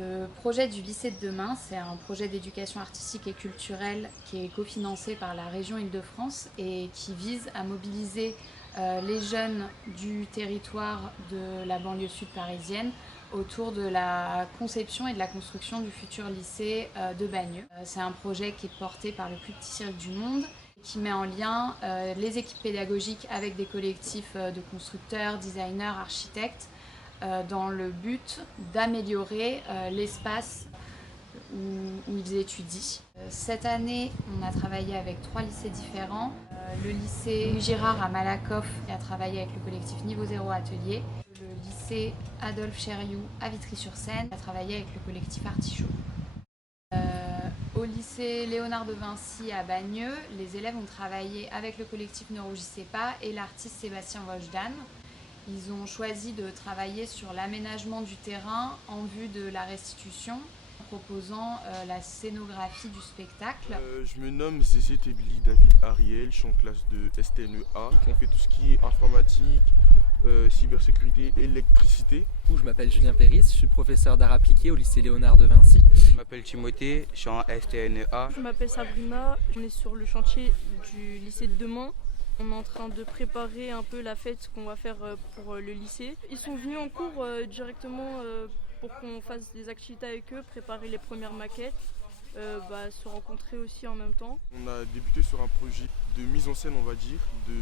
Le projet du lycée de demain, c'est un projet d'éducation artistique et culturelle qui est cofinancé par la région Île-de-France et qui vise à mobiliser les jeunes du territoire de la banlieue sud parisienne autour de la conception et de la construction du futur lycée de Bagneux. C'est un projet qui est porté par le plus petit cirque du monde, qui met en lien les équipes pédagogiques avec des collectifs de constructeurs, designers, architectes, dans le but d'améliorer l'espace où ils étudient. Cette année, on a travaillé avec 3 lycées différents. Le lycée Girard à Malakoff a travaillé avec le collectif Niveau Zéro Atelier. Le lycée Adolphe Cherriou à Vitry-sur-Seine a travaillé avec le collectif Artichaut. Au lycée Léonard de Vinci à Bagneux, les élèves ont travaillé avec le collectif Ne rougissez pas et l'artiste Sébastien Wojdan. Ils ont choisi de travailler sur l'aménagement du terrain en vue de la restitution, en proposant la scénographie du spectacle. Je me nomme Zézé Tebili David Ariel, je suis en classe de STNEA. On fait tout ce qui est informatique, cybersécurité, électricité. Je m'appelle Julien Péris, je suis professeur d'art appliqué au lycée Léonard de Vinci. Je m'appelle Timothée, je suis en STNEA. Je m'appelle Sabrina, on est sur le chantier du lycée de demain. On est en train de préparer un peu la fête qu'on va faire pour le lycée. Ils sont venus en cours directement pour qu'on fasse des activités avec eux, préparer les premières maquettes, se rencontrer aussi en même temps. On a débuté sur un projet de mise en scène, on va dire, de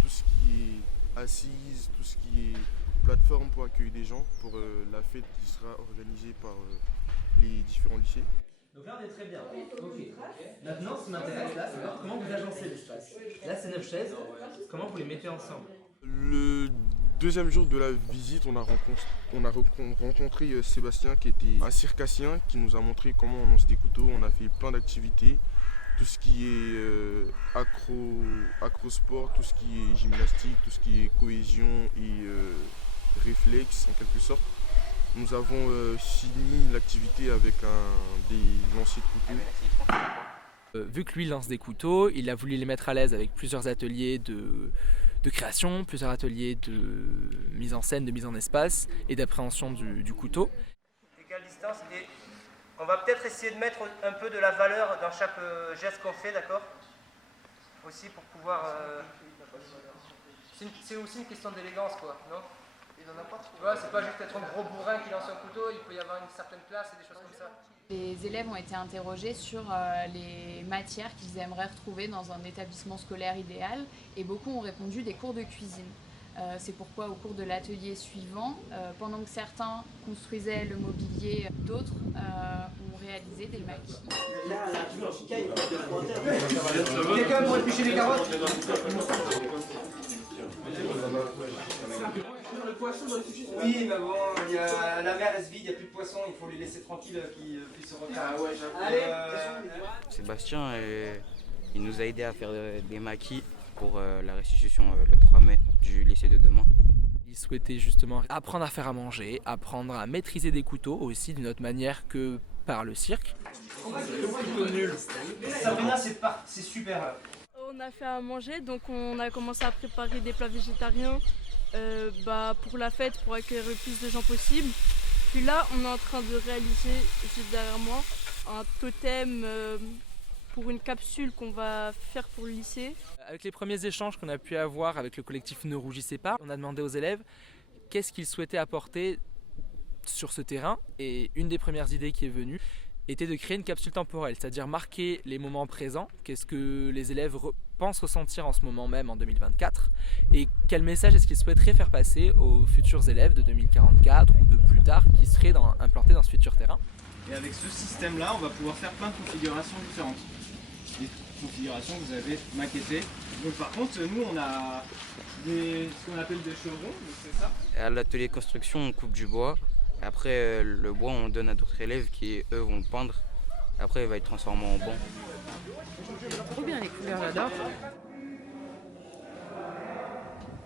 tout ce qui est assise, tout ce qui est plateforme pour accueillir des gens pour la fête qui sera organisée par les différents lycées. Donc là on est très bien. Ok. Maintenant ce qui m'intéresse là, c'est voir comment vous agencez l'espace. Là c'est 9 chaises, comment vous les mettez ensemble? Le deuxième jour de la visite, on a rencontré Sébastien qui était un circassien qui nous a montré comment on lance des couteaux. On a fait plein d'activités, tout ce qui est acrosport, tout ce qui est gymnastique, tout ce qui est cohésion et réflexe en quelque sorte. Nous avons fini l'activité avec des lanciers de couteaux. Vu que lui lance des couteaux, il a voulu les mettre à l'aise avec plusieurs ateliers de création, plusieurs ateliers de mise en scène, de mise en espace et d'appréhension du couteau. Égale distance et on va peut-être essayer de mettre un peu de la valeur dans chaque geste qu'on fait, d'accord? Aussi pour pouvoir... C'est aussi une question d'élégance quoi, non? C'est pas juste être un gros bourrin qui lance un couteau, il peut y avoir une certaine classe et des choses comme ça. Les élèves ont été interrogés sur les matières qu'ils aimeraient retrouver dans un établissement scolaire idéal et beaucoup ont répondu des cours de cuisine. C'est pourquoi au cours de l'atelier suivant, pendant que certains construisaient le mobilier, d'autres ont réalisé des maquis. Quelqu'un pour éplucher les carottes? Le poisson dans le sushi. Oui, mais bon, la mer reste vide, il n'y a plus de poissons, il faut les laisser tranquilles qu'ils puissent se refaire. Ah ouais, allez. Sébastien, il nous a aidé à faire des maquis pour la restitution le 3 mai du lycée de demain. Il souhaitait justement apprendre à faire à manger, apprendre à maîtriser des couteaux aussi d'une autre manière que par le cirque. Sabrina, c'est super. On a fait à manger, donc on a commencé à préparer des plats végétariens pour la fête, pour accueillir le plus de gens possible. Puis là, on est en train de réaliser, juste derrière moi, un totem pour une capsule qu'on va faire pour le lycée. Avec les premiers échanges qu'on a pu avoir avec le collectif Ne rougissez pas, on a demandé aux élèves qu'est-ce qu'ils souhaitaient apporter sur ce terrain. Et une des premières idées qui est venue était de créer une capsule temporelle, c'est-à-dire marquer les moments présents, qu'est-ce que les élèves pensent ressentir en ce moment même en 2024 et quel message est-ce qu'ils souhaiteraient faire passer aux futurs élèves de 2044 ou de plus tard qui seraient implantés dans ce futur terrain. Et avec ce système-là, on va pouvoir faire plein de configurations différentes. Des configurations que vous avez maquettées. Donc par contre, nous on a ce qu'on appelle des chevrons, c'est ça. À l'atelier construction, on coupe du bois. Après, le bois, on donne à d'autres élèves qui, eux, vont le peindre. Après, il va être transformé en banc. Trop bien les couleurs, j'adore.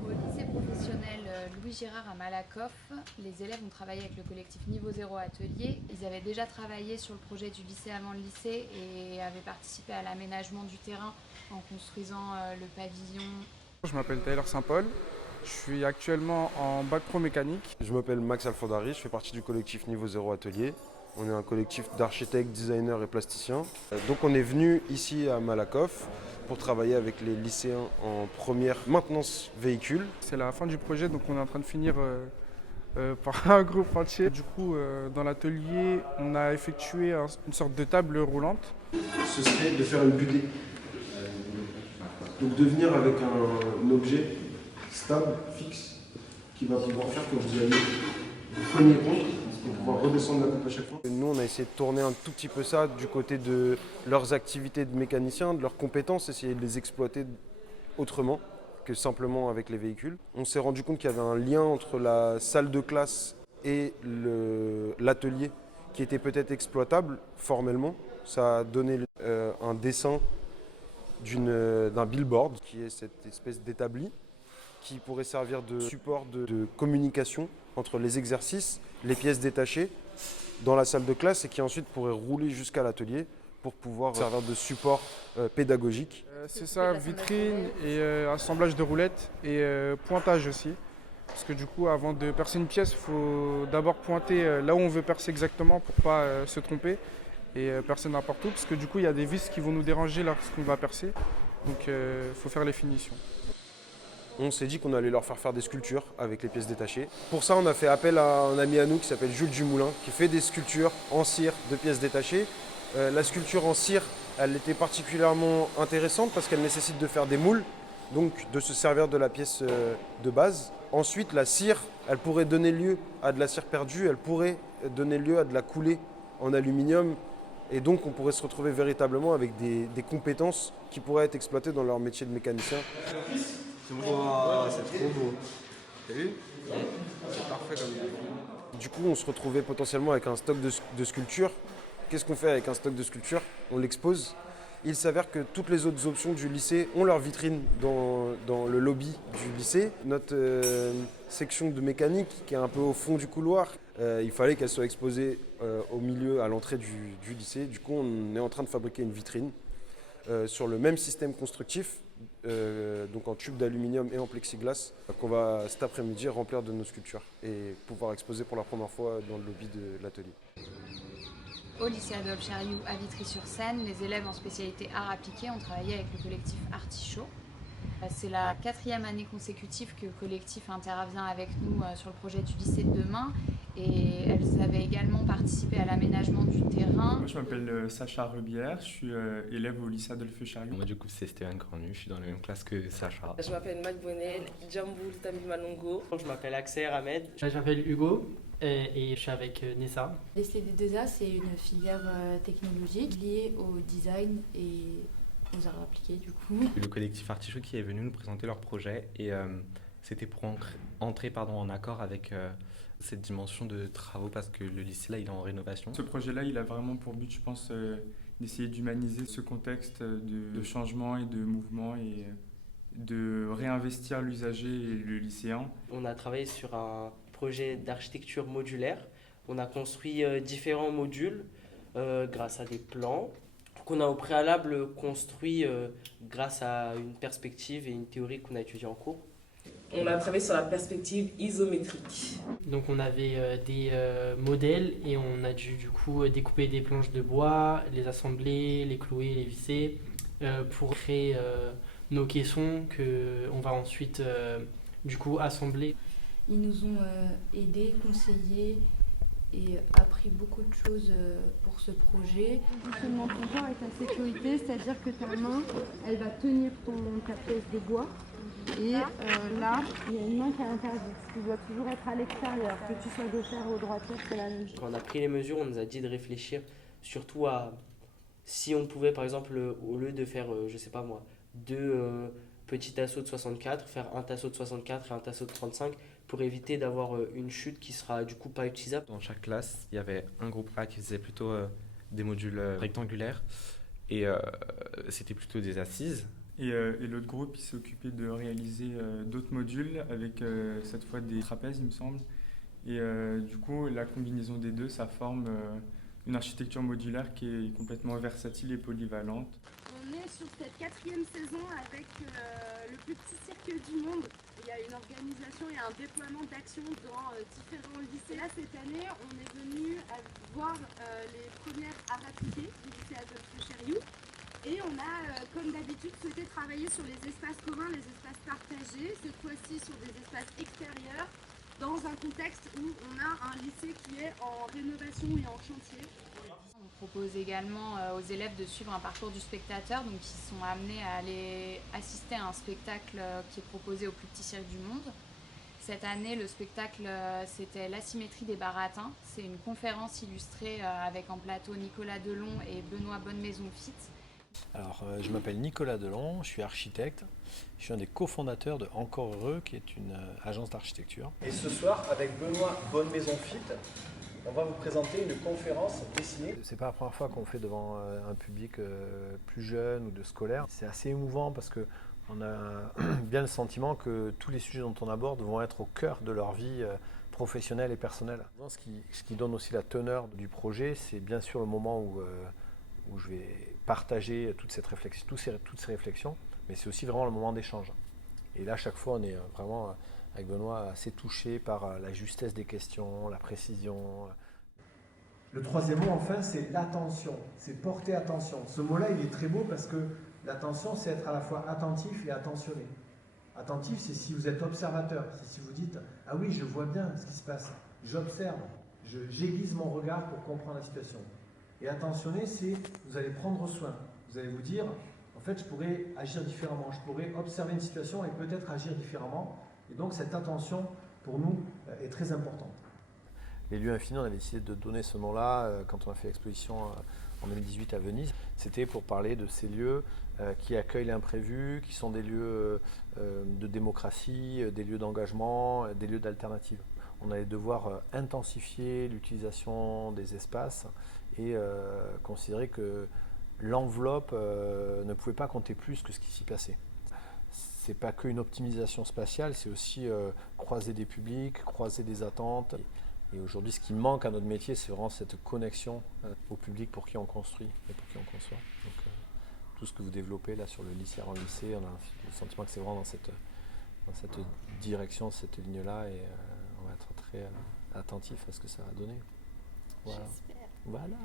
Au lycée professionnel Louis Girard à Malakoff, les élèves ont travaillé avec le collectif Niveau Zéro Atelier. Ils avaient déjà travaillé sur le projet du lycée avant le lycée et avaient participé à l'aménagement du terrain en construisant le pavillon. Je m'appelle Taylor Saint-Paul, je suis actuellement en bac pro mécanique. Je m'appelle Max Alfondari, je fais partie du collectif Niveau Zéro Atelier. On est un collectif d'architectes, designers et plasticiens. Donc on est venu ici à Malakoff pour travailler avec les lycéens en première maintenance véhicule. C'est la fin du projet, donc on est en train de finir par un groupe entier. Du coup, dans l'atelier, on a effectué une sorte de table roulante. Ce serait de faire une butée. Donc de venir avec un objet stable, fixe, qui va pouvoir faire que vous allez vous preniez compte pour pouvoir redescendre la coupe à chaque fois. Nous, on a essayé de tourner un tout petit peu ça du côté de leurs activités de mécaniciens, de leurs compétences, essayer de les exploiter autrement que simplement avec les véhicules. On s'est rendu compte qu'il y avait un lien entre la salle de classe et l'atelier qui était peut-être exploitable formellement. Ça a donné un dessin d'un billboard qui est cette espèce d'établi qui pourrait servir de support de communication entre les exercices, les pièces détachées dans la salle de classe et qui ensuite pourrait rouler jusqu'à l'atelier pour pouvoir servir de support pédagogique. C'est ça, vitrine et assemblage de roulettes et pointage aussi. Parce que du coup, avant de percer une pièce, il faut d'abord pointer là où on veut percer exactement pour ne pas se tromper et percer n'importe où. Parce que du coup, il y a des vis qui vont nous déranger lorsqu'on va percer. Donc il faut faire les finitions. On s'est dit qu'on allait leur faire des sculptures avec les pièces détachées. Pour ça, on a fait appel à un ami à nous qui s'appelle Jules Dumoulin, qui fait des sculptures en cire de pièces détachées. La sculpture en cire, elle était particulièrement intéressante parce qu'elle nécessite de faire des moules, donc de se servir de la pièce de base. Ensuite, la cire, elle pourrait donner lieu à de la cire perdue, elle pourrait donner lieu à de la coulée en aluminium. Et donc, on pourrait se retrouver véritablement avec des compétences qui pourraient être exploitées dans leur métier de mécanicien. Wow, c'est trop beau. T'as vu? C'est parfait comme ça. Du coup, on se retrouvait potentiellement avec un stock de sculptures. Qu'est-ce qu'on fait avec un stock de sculptures? On l'expose. Il s'avère que toutes les autres options du lycée ont leur vitrine dans le lobby du lycée. Notre section de mécanique, qui est un peu au fond du couloir, il fallait qu'elle soit exposée au milieu, à l'entrée du lycée. Du coup, on est en train de fabriquer une vitrine sur le même système constructif, donc en tube d'aluminium et en plexiglas, qu'on va cet après-midi remplir de nos sculptures et pouvoir exposer pour la première fois dans le lobby de l'atelier. Au lycée Adolphe Chériou à Vitry-sur-Seine, les élèves en spécialité arts appliqués ont travaillé avec le collectif Artichaut. C'est la 4e année consécutive que le collectif intervient avec nous sur le projet du lycée de demain et elles avaient également participé à l'aménagement du terrain. Moi je m'appelle Sacha Rebière, je suis élève au lycée Adolphe Chériou. Moi du coup c'est Stéphane Cornu, je suis dans la même classe que Sacha. Je m'appelle Mac Bonnel, Djamboul Tamil Malongo. Je m'appelle Axel Ahmed. Je m'appelle Hugo. Et je suis avec Nessa. l'STD2A, c'est une filière technologique liée au design et aux arts appliqués du coup. Le collectif Artichaut qui est venu nous présenter leur projet et c'était pour entrer en accord avec cette dimension de travaux parce que le lycée là il est en rénovation. Ce projet-là il a vraiment pour but je pense d'essayer d'humaniser ce contexte de changement et de mouvement et de réinvestir l'usager et le lycéen. On a travaillé sur un projet d'architecture modulaire. On a construit différents modules grâce à des plans qu'on a au préalable construit grâce à une perspective et une théorie qu'on a étudiée en cours. On a travaillé sur la perspective isométrique. Donc on avait des modèles et on a dû du coup découper des planches de bois, les assembler, les clouer, les visser pour créer nos caissons qu'on va ensuite du coup assembler. Ils nous ont aidés, conseillés et appris beaucoup de choses pour ce projet. Le fonctionnement de ton corps est ta sécurité, c'est-à-dire que ta main, elle va tenir ta pièce de bois. Et là, il y a une main qui est interdite. Tu dois toujours être à l'extérieur, que tu sois gauchère ou droitière, c'est la même chose. Quand on a pris les mesures, on nous a dit de réfléchir surtout à si on pouvait, par exemple, au lieu de faire, je sais pas moi, deux petits tasseaux de 64, faire un tasseau de 64 et un tasseau de 35 pour éviter d'avoir une chute qui sera du coup pas utilisable. Dans chaque classe, il y avait un groupe A qui faisait plutôt des modules rectangulaires et c'était plutôt des assises. Et l'autre groupe, il s'est occupé de réaliser d'autres modules avec cette fois des trapèzes, il me semble. Et du coup, la combinaison des deux, ça forme une architecture modulaire qui est complètement versatile et polyvalente. On est sur cette 4e saison avec le plus petit cirque du monde. Il y y a une organisation et un déploiement d'actions dans différents lycées. Là, cette année, on est venu voir les premières arts appliqués du lycée Adolphe Chériou. Et on a, comme d'habitude, souhaité travailler sur les espaces communs, les espaces partagés, cette fois-ci sur des espaces extérieurs, dans un contexte où on a un lycée qui est en rénovation et en chantier. On propose également aux élèves de suivre un parcours du spectateur, donc ils sont amenés à aller assister à un spectacle qui est proposé au plus petit cirque du monde. Cette année, le spectacle, c'était L'asymétrie des baratins. C'est une conférence illustrée avec en plateau Nicolas Delon et Benoît Bonnemaison-Fitte. Alors, je m'appelle Nicolas Delon, je suis architecte. Je suis un des cofondateurs de Encore Heureux, qui est une agence d'architecture. Et ce soir, avec Benoît Bonnemaison-Fitte, on va vous présenter une conférence dessinée. C'est pas la première fois qu'on fait devant un public plus jeune ou de scolaire. C'est assez émouvant parce qu'on a bien le sentiment que tous les sujets dont on aborde vont être au cœur de leur vie professionnelle et personnelle. Ce qui donne aussi la teneur du projet, c'est bien sûr le moment où je vais partager toutes ces réflexions, mais c'est aussi vraiment le moment d'échange. Et là, à chaque fois, on est vraiment, avec Benoît, assez touché par la justesse des questions, la précision. Le troisième mot, enfin, c'est l'attention, c'est porter attention. Ce mot-là, il est très beau parce que l'attention, c'est être à la fois attentif et attentionné. Attentif, c'est si vous êtes observateur, c'est si vous dites « Ah oui, je vois bien ce qui se passe, j'observe, j'aiguise mon regard pour comprendre la situation ». Et attentionné, c'est vous allez prendre soin. Vous allez vous dire, en fait, je pourrais agir différemment. Je pourrais observer une situation et peut-être agir différemment. Et donc, cette attention, pour nous, est très importante. Les lieux infinis, on avait décidé de donner ce nom-là quand on a fait l'exposition en 2018 à Venise. C'était pour parler de ces lieux qui accueillent l'imprévu, qui sont des lieux de démocratie, des lieux d'engagement, des lieux d'alternative. On allait devoir intensifier l'utilisation des espaces et considérer que l'enveloppe ne pouvait pas compter plus que ce qui s'y passait. C'est pas qu'une optimisation spatiale, c'est aussi croiser des publics, croiser des attentes. Et aujourd'hui, ce qui manque à notre métier, c'est vraiment cette connexion au public pour qui on construit et pour qui on conçoit. Donc, tout ce que vous développez là sur le lycée en lycée, on a le sentiment que c'est vraiment dans cette direction, cette ligne-là, et on va être très attentif à ce que ça va donner. Voilà. J'espère. Voilà.